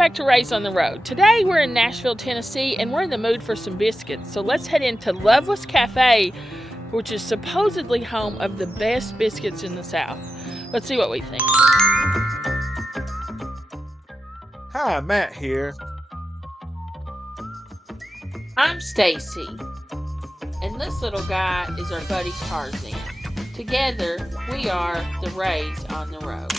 back to Raised on the Road. Today we're in Nashville, Tennessee, and we're in the mood for some biscuits. So let's head into Loveless Cafe, which is supposedly home of the best biscuits in the South. Let's see what we think. Hi, Matt here. I'm Staci, and this little guy is our buddy Tarzan. Together, we are the Raised on the Road.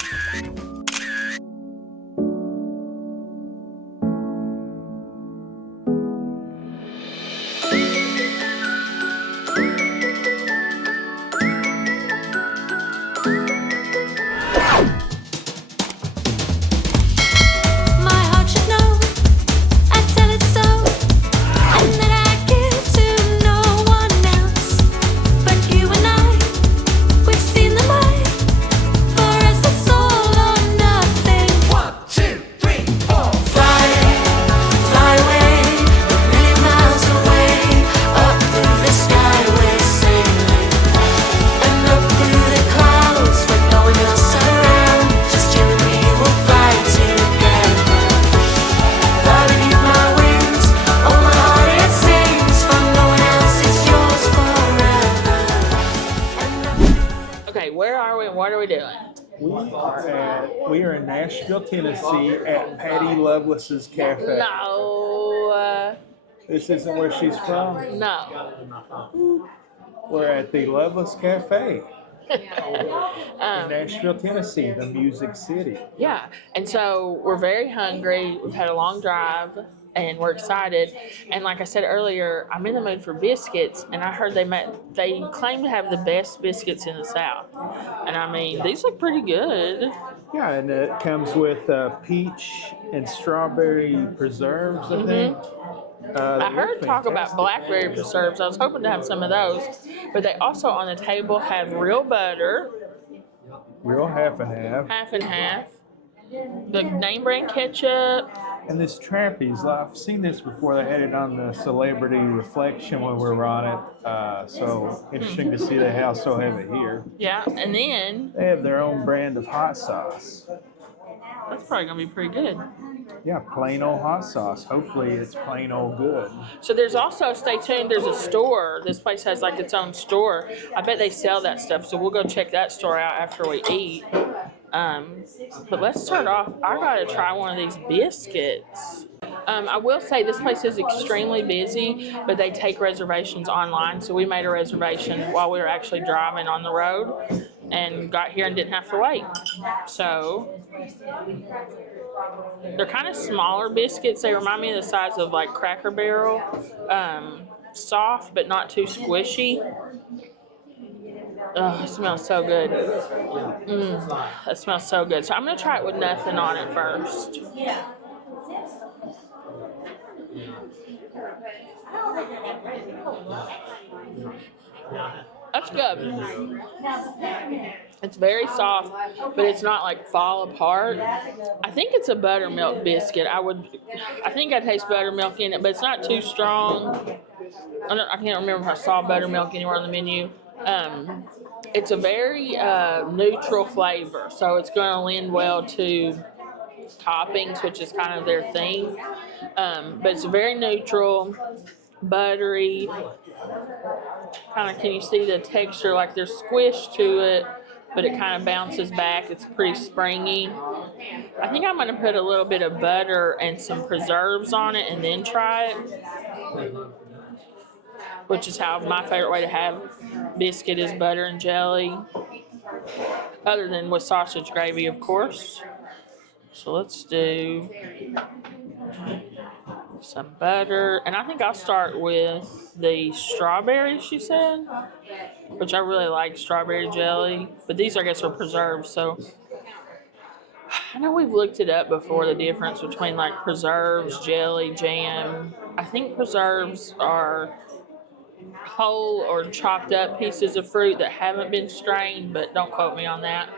What are we doing? We are in Nashville, Tennessee at Patty Loveless's Cafe. No. This isn't where she's from? No. We're at the Loveless Cafe in Nashville, Tennessee, the Music City. Yeah, and so we're very hungry. We've had a long drive, and we're excited. And like I said earlier, I'm in the mood for biscuits, and I heard they claim to have the best biscuits in the South. And I mean, these look pretty good. Yeah, and it comes with peach and strawberry preserves, I think. I heard talk about blackberry preserves. I was hoping to have some of those. But they also on the table have real butter. Real half and half. Half and half. The name brand ketchup. And this Trappy's, I've seen this before. They had it on the Celebrity Reflection when we were on it. So interesting to see they also have it here. Yeah, and then they have their own brand of hot sauce. That's probably going to be pretty good. Yeah, plain old hot sauce. Hopefully it's plain old good. So there's also, stay tuned, there's a store. This place has like its own store. I bet they sell that stuff. So we'll go check that store out after we eat. But let's start off. I gotta try one of these biscuits. I will say this place is extremely busy, but they take reservations online. So we made a reservation while we were actually driving on the road and got here and didn't have to wait. So they're kind of smaller biscuits. They remind me of the size of like Cracker Barrel. Soft, but not too squishy. Oh, it smells so good. That smells so good. So I'm going to try it with nothing on it first. That's good. It's very soft, but it's not like fall apart. I think it's a buttermilk biscuit. I think I taste buttermilk in it, but it's not too strong. I can't remember if I saw buttermilk anywhere on the menu. It's a very neutral flavor, so it's going to lend well to toppings, which is kind of their thing. But it's very neutral, buttery. Kind of, can you see the texture? Like there's squish to it, but it kind of bounces back. It's pretty springy. I think I'm going to put a little bit of butter and some preserves on it and then try it. Which is how my favorite way to have biscuit is butter and jelly. Other than with sausage gravy, of course. So let's do some butter. And I think I'll start with the strawberries, she said. Which I really like strawberry jelly. But these, I guess, are preserved. So I know we've looked it up before, the difference between like preserves, jelly, jam. I think preserves are whole or chopped up pieces of fruit that haven't been strained, but don't quote me on that.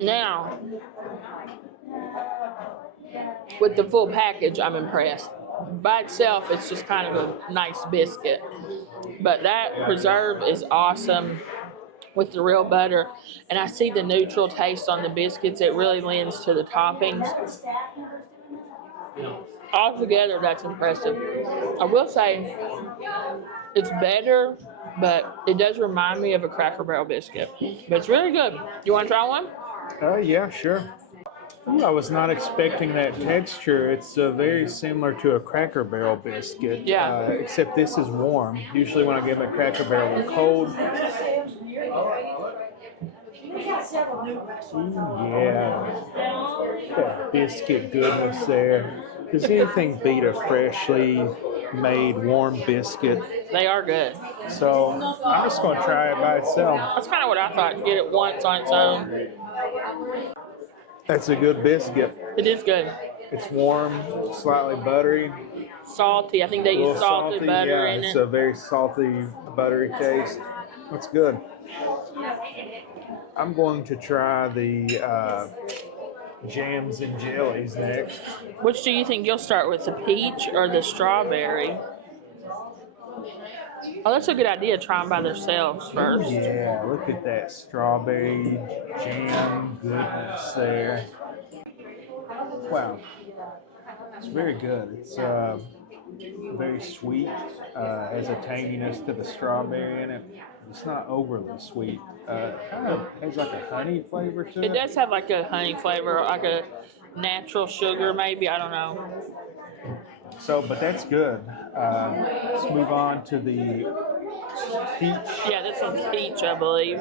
Now, with the full package, I'm impressed. By itself, it's just kind of a nice biscuit. But that preserve is awesome. with the real butter. And I see the neutral taste on the biscuits. It really lends to the toppings. Altogether, that's impressive. I will say it's better, but it does remind me of a Cracker Barrel biscuit. But it's really good. You want to try one? Yeah, sure. Ooh, I was not expecting that texture. It's very similar to a Cracker Barrel biscuit. Yeah. Except this is warm. Usually when I get my Cracker Barrel, they're cold. Ooh, yeah. That biscuit goodness there. Does anything beat a freshly made warm biscuit? They are good. So I'm just going to try it by itself. That's kind of what I thought. Get it once on its own. That's a good biscuit. It is good. It's warm, slightly buttery. Salty. I think they use salted butter in it's it. a very salty, buttery taste. It's good. I'm going to try the jams and jellies next. Which do you think you'll start with, the peach or the strawberry? Oh, that's a good idea. Try them by themselves first. Yeah, look at that strawberry jam goodness there. Wow, it's very good. It's very sweet. Has a tanginess to the strawberry in it. It's not overly sweet. Kind of has like a honey flavor to it. It does have like a honey flavor, like a natural sugar maybe. I don't know. So, but that's good. Let's move on to the peach. Yeah, this one's peach, I believe.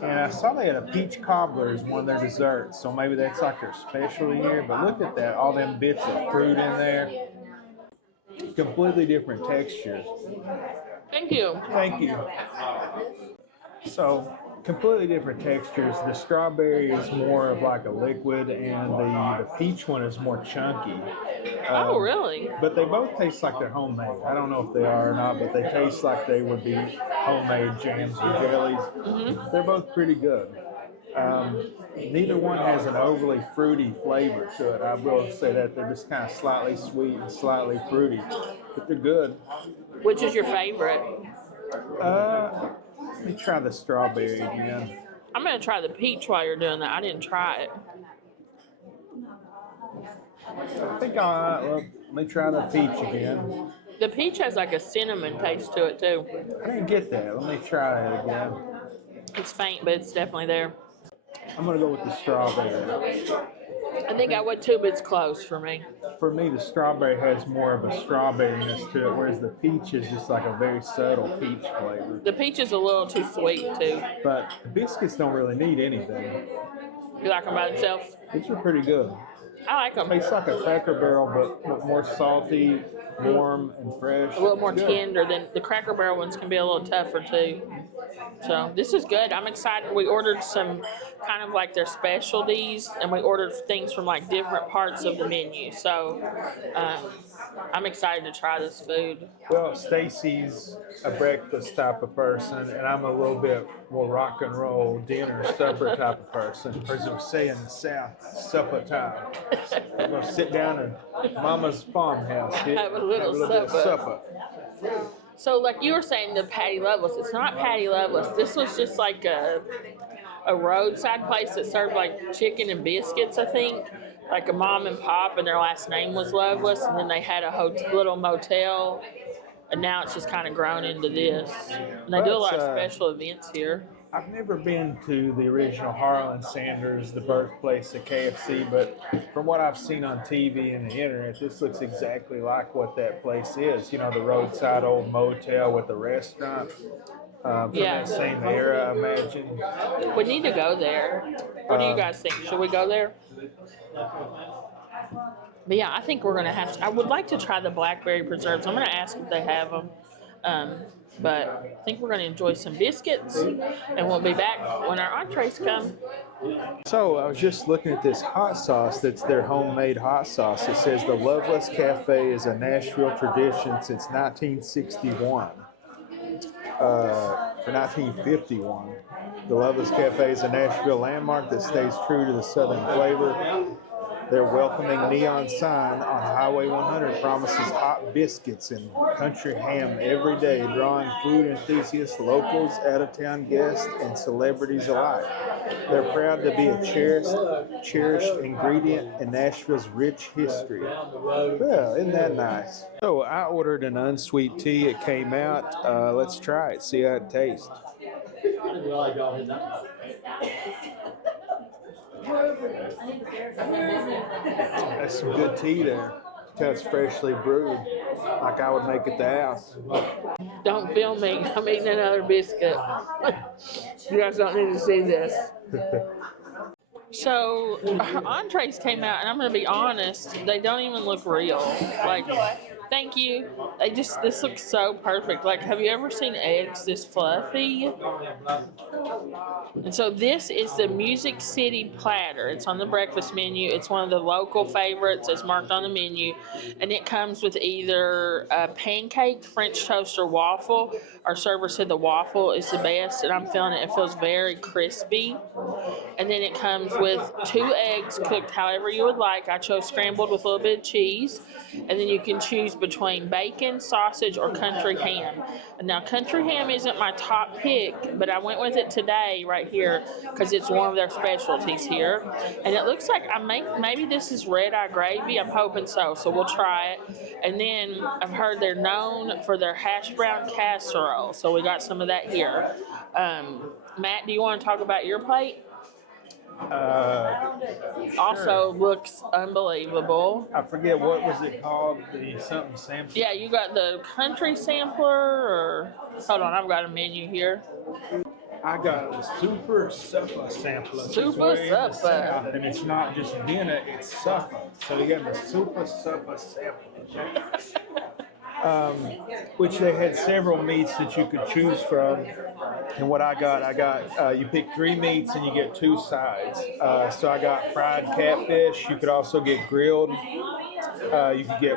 And I saw they had a peach cobbler as one of their desserts, so maybe that's like their specialty here. But look at that, all them bits of fruit in there. Completely different textures. Thank you. Thank you. So, completely different textures. The strawberry is more of like a liquid, and the peach one is more chunky. Oh, really? But they both taste like they're homemade. I don't know if they are or not, but they taste like they would be homemade jams or jellies. Mm-hmm. They're both pretty good. Neither one has an overly fruity flavor to it. I will say that they're just kind of slightly sweet and slightly fruity, but they're good. Which is your favorite? Let me try the strawberry again. I'm going to try the peach while you're doing that. I didn't try it. I think let me try the peach again. The peach has like a cinnamon taste to it too. I didn't get that. Let me try it again. It's faint, but it's definitely there. I'm going to go with the strawberry. I think I would too, but it's close for me. For me, the strawberry has more of a strawberryness to it, whereas the peach is just like a very subtle peach flavor. The peach is a little too sweet too. But the biscuits don't really need anything. You like them by themselves? These are pretty good. I like them. Tastes like a Cracker Barrel, but more salty, warm, and fresh. A little more It's good. tender than the Cracker Barrel ones can be a little tougher too. So this is good. I'm excited. We ordered some kind of like their specialties, and we ordered things from like different parts of the menu. So I'm excited to try this food. Well, Staci's a breakfast type of person, and I'm a little bit more rock and roll, dinner, supper type of person. Or as we say in the South, supper time. We're going to sit down at Mama's farmhouse. Have a little bit of supper. So like you were saying, the Patty Loveless, it's not Patty Loveless. This was just like a roadside place that served like chicken and biscuits, I think. Like a mom and pop, and their last name was Loveless, and then they had a little motel, and now it's just kind of grown into this. And they do a lot of special events here. I've never been to the original Harlan Sanders, the birthplace of KFC, but from what I've seen on TV and the internet, this looks exactly like what that place is. You know, the roadside old motel with the restaurant. From that same era, I imagine. We need to go there. What do you guys think? Should we go there? But yeah, I think we're going to have to. I would like to try the blackberry preserves. I'm going to ask if they have them. But I think we're going to enjoy some biscuits, and we'll be back when our entrees come. So I was just looking at this hot sauce that's their homemade hot sauce. It says the Loveless Cafe is a Nashville tradition since 1961. For 1951. The Loveless Cafe is a Nashville landmark that stays true to the Southern flavor. Their welcoming neon sign on Highway 100 promises hot biscuits and country ham every day, drawing food enthusiasts, locals, out-of-town guests, and celebrities alike. They're proud to be a cherished ingredient in Nashville's rich history. Well, isn't that nice? So I ordered an unsweet tea. It came out. Let's try it, see how it tastes. That's some good tea there. It's freshly brewed, like I would make at the house. Don't film me. I'm eating another biscuit. You guys don't need to see this. So, entrees came out, and I'm going to be honest, they don't even look real. Like, thank you. This looks so perfect. Like, have you ever seen eggs this fluffy? And so this is the Music City platter. It's on the breakfast menu. It's one of the local favorites. It's marked on the menu. And it comes with either a pancaked French toast or waffle. Our server said the waffle is the best, and I'm feeling it. It feels very crispy. And then it comes with 2 eggs cooked however you would like. I chose scrambled with a little bit of cheese. And then you can choose between bacon, sausage, or country ham. Now, country ham isn't my top pick, but I went with it today right here because it's one of their specialties here. And it looks like maybe this is red-eye gravy. I'm hoping so, so we'll try it. And then I've heard they're known for their hash brown casserole, so we got some of that here. Matt, do you want to talk about your plate? Also looks unbelievable. I forget, what was it called? The something sampler? Yeah, you got the country sampler, or hold on, I've got a menu here. I got the Super Supper sampler. Super Supper. And it's not just dinner, it's supper. So you got the Super Supper sampler. Which they had several meats that you could choose from. And what I got, you pick 3 meats and you get 2 sides. So I got fried catfish. You could also get grilled. You could get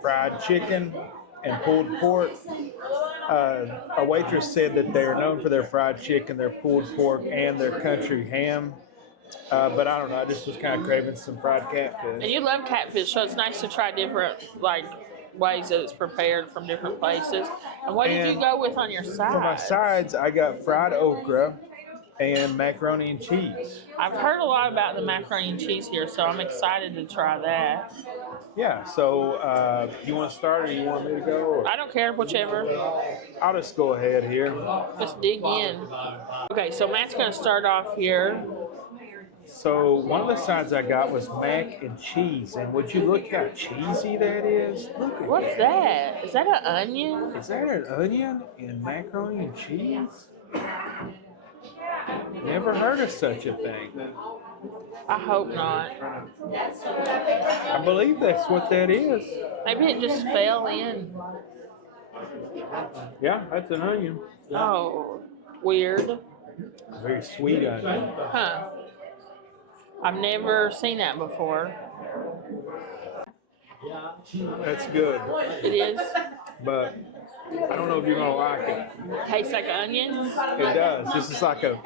fried chicken and pulled pork. A waitress said that they're known for their fried chicken, their pulled pork, and their country ham. But I don't know, I just was kind of craving some fried catfish. And you love catfish, so it's nice to try different, ways that it's prepared from different places. And what did you go with on your sides? For my sides, I got fried okra and macaroni and cheese. I've heard a lot about the macaroni and cheese here, so I'm excited to try that. Yeah, so you want to start or you want me to go? Or? I don't care, whichever. I'll just go ahead here. Just dig in. Okay, so Matt's going to start off here. So one of the sides I got was mac and cheese, and would you look how cheesy that is? Look at What's that? Is that an onion? Is that an onion and macaroni and cheese? Never heard of such a thing. I hope not. I believe that's what that is. Maybe it just fell in. Yeah, that's an onion. Oh, weird. Very sweet onion. Huh. I've never seen that before. That's good. It is? But I don't know if you're gonna like it. Tastes like onions? It does. This is like a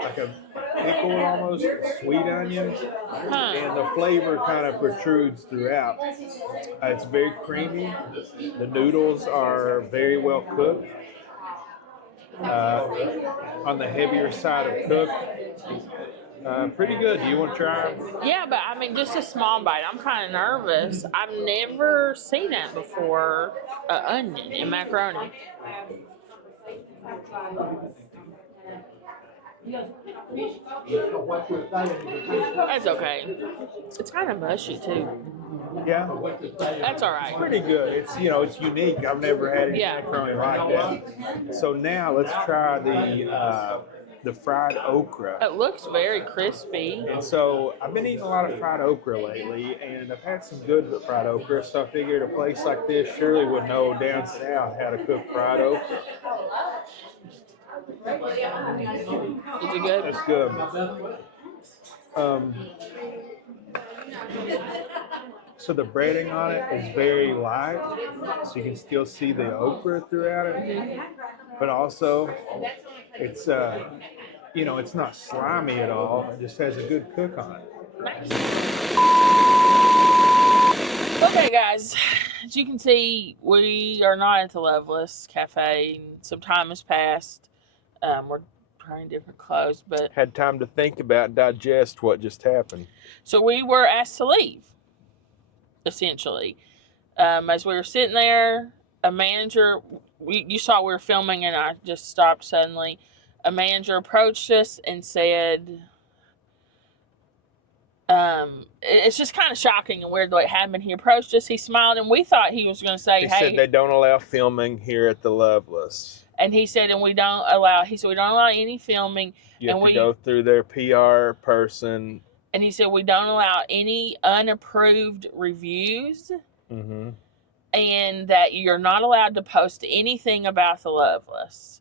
pickle almost, sweet onion. Huh. And the flavor kind of protrudes throughout. It's very creamy. The noodles are very well cooked. On the heavier side of cooked. Pretty good. Do you want to try them? Yeah, but I mean, just a small bite. I'm kind of nervous. I've never seen that before. Onion and macaroni. That's okay. It's kind of mushy too. Yeah. That's all right. Pretty good. It's it's unique. I've never had any macaroni like that. So now let's try the fried okra. It looks very crispy. And so I've been eating a lot of fried okra lately, and I've had some good fried okra. So I figured a place like this surely would know down south how to cook fried okra. Is it good? That's good. So the breading on it is very light, so you can still see the okra throughout it. But also, it's it's not slimy at all. It just has a good cook on it. Nice. guys, as you can see, we are not at the Loveless Cafe. Some time has passed. We're wearing different clothes, but Had time to think about and digest what just happened. so we were asked to leave, essentially. As we were sitting there, a manager, you saw we were filming and I just stopped suddenly. A manager approached us and said, it's just kind of shocking and weird the way it happened. He approached us, he smiled, and we thought he was going to say, He hey. said they don't allow filming here at the Loveless. And he said, we don't allow any filming. You have to go through their PR person. And he said, we don't allow any unapproved reviews. Mm-hmm. And that you're not allowed to post anything about the Loveless.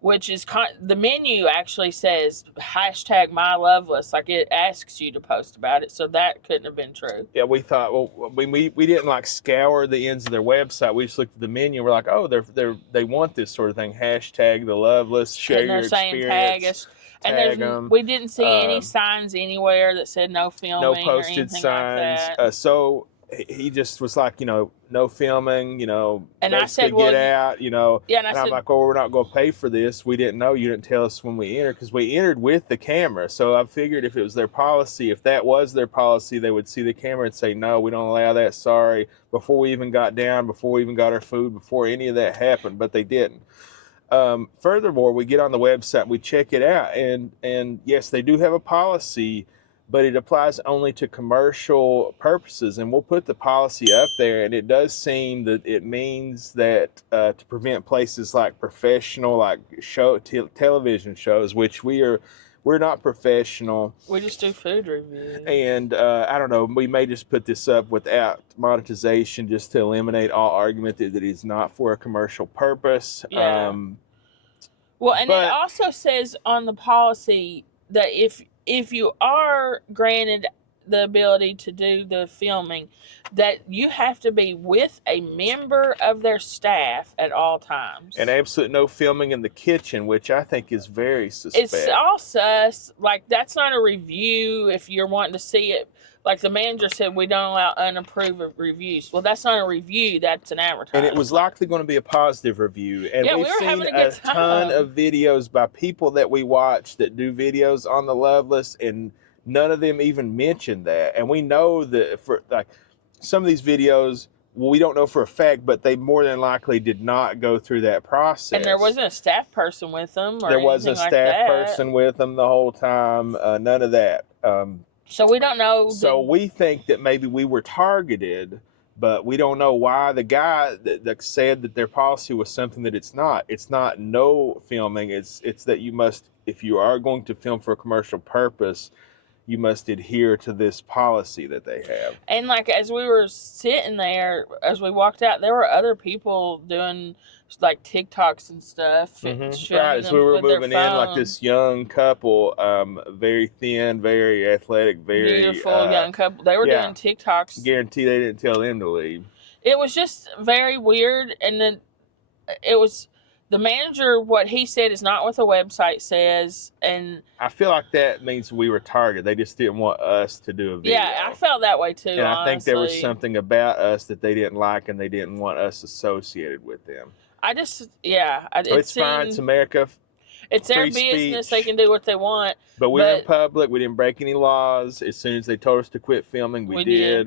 Which is, the menu actually says #MyLoveless. Like, it asks you to post about it. So that couldn't have been true. Yeah, we thought, well, we didn't like scour the ends of their website. We just looked at the menu. We're like, oh, they want this sort of thing. #the Loveless. Share your experience. Tag us. And we didn't see any signs anywhere that said no filming. No posted or anything signs. Like that. So he just was like, no filming, and I said, get out, Yeah, and I'm like, well, we're not going to pay for this. We didn't know. You didn't tell us when we entered, because we entered with the camera. So I figured if it was their policy, if that was their policy, they would see the camera and say, no, we don't allow that. Sorry. Before we even got down, before we even got our food, before any of that happened, but they didn't. Furthermore, we get on the website, we check it out, and yes, they do have a policy, but it applies only to commercial purposes. And we'll put the policy up there, and it does seem that it means that to prevent places like professional, like television shows, which we're not professional. We just do food reviews. And I don't know, we may just put this up without monetization just to eliminate all argument that it is not for a commercial purpose. Yeah. It also says on the policy that if you are granted the ability to do the filming, that you have to be with a member of their staff at all times. And absolutely no filming in the kitchen, which I think is very suspect. It's all sus. Like, that's not a review if you're wanting to see it. Like the manager said, we don't allow unapproved reviews. Well, that's not a review. That's an advertisement. And it was likely going to be a positive review. And yeah, we've seen a ton of videos by people that we watch that do videos on the Loveless, and none of them even mentioned that. And we know that for like some of these videos, we don't know for a fact, but they more than likely did not go through that process. And there wasn't a staff person with them. There wasn't a staff person with them the whole time. None of that. So we don't know. So we think that maybe we were targeted, but we don't know why. The guy that said that their policy was something that it's not. It's not no filming. It's that you must, if you are going to film for a commercial purpose, you must adhere to this policy that they have. And like, as we were sitting there, as we walked out, there were other people doing like TikToks and stuff. Mm-hmm. Right, as we were moving in, like this young couple, very thin, very athletic, very beautiful young couple. They were doing TikToks. Guarantee they didn't tell them to leave. It was just very weird, and then it was. The manager, what he said is not what the website says, and I feel like that means we were targeted. They just didn't want us to do a video. Yeah, I felt that way too. And honestly. I think there was something about us that they didn't like, and they didn't want us associated with them. It's fine. It's America. It's their business. They can do what they want. But we were in public. We didn't break any laws. As soon as they told us to quit filming, we did.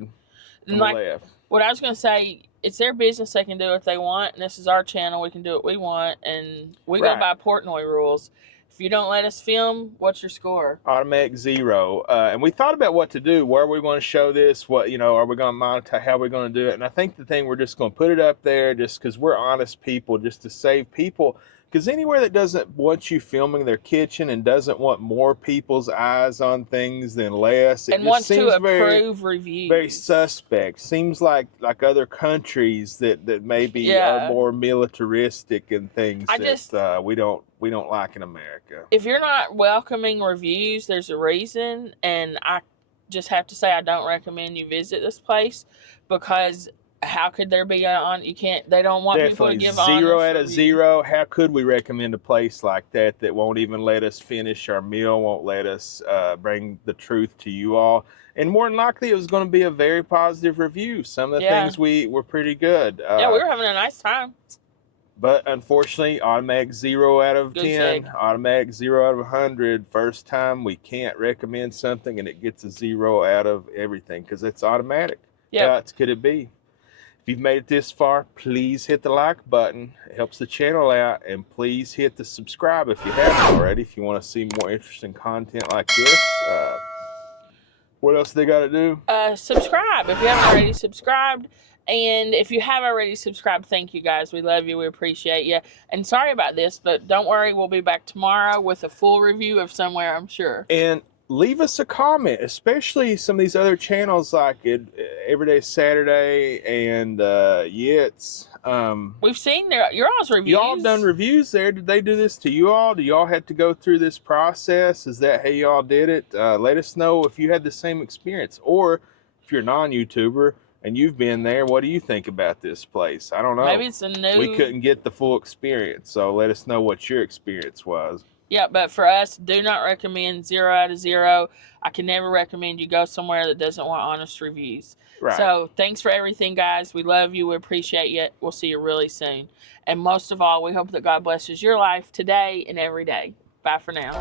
And we left. What I was going to say, it's their business. They can do what they want, and this is our channel. We can do what we want, and we go by Portnoy rules. If you don't let us film, what's your score? Automatic 0. And we thought about what to do. Where are we going to show this? What, are we going to monetize? How are we going to do it? And I think the thing, we're just going to put it up there just because we're honest people, just to save people. Because anywhere that doesn't want you filming their kitchen and doesn't want more people's eyes on things than less, it and just wants seems to approve reviews. Very suspect. Seems like other countries that maybe are more militaristic and things we don't like in America. If you're not welcoming reviews, there's a reason, and I just have to say I don't recommend you visit this place because how could there be on? You can't. They don't want people to Definitely give 0 honest out of reviews. 0. How could we recommend a place like that that won't even let us finish our meal, won't let us bring the truth to you all? And more than likely, it was going to be a very positive review. Some of the things were pretty good. Yeah, we were having a nice time. But unfortunately, automatic 0 out of 10, Good automatic 0 out of 100. First time we can't recommend something and it gets a 0 out of everything because it's automatic. Yep. How else could it be? If you've made it this far, please hit the like button. It helps the channel out. And please hit the subscribe if you haven't already, if you want to see more interesting content like this. What else they got to do? Subscribe if you haven't already subscribed. And if you have already subscribed, thank you guys. We love you. We appreciate you. And sorry about this, but don't worry. We'll be back tomorrow with a full review of somewhere, I'm sure. And leave us a comment, especially some of these other channels like Everyday Saturday and Yitz. We've seen your all's reviews. Y'all done reviews there. Did they do this to you all? Do y'all have to go through this process? Is that how y'all did it? Let us know if you had the same experience. Or if you're a non-YouTuber and you've been there, what do you think about this place? I don't know. Maybe it's a new... We couldn't get the full experience, so let us know what your experience was. Yeah, but for us, do not recommend 0 out of 0. I can never recommend you go somewhere that doesn't want honest reviews. Right. So thanks for everything, guys. We love you. We appreciate you. We'll see you really soon. And most of all, we hope that God blesses your life today and every day. Bye for now.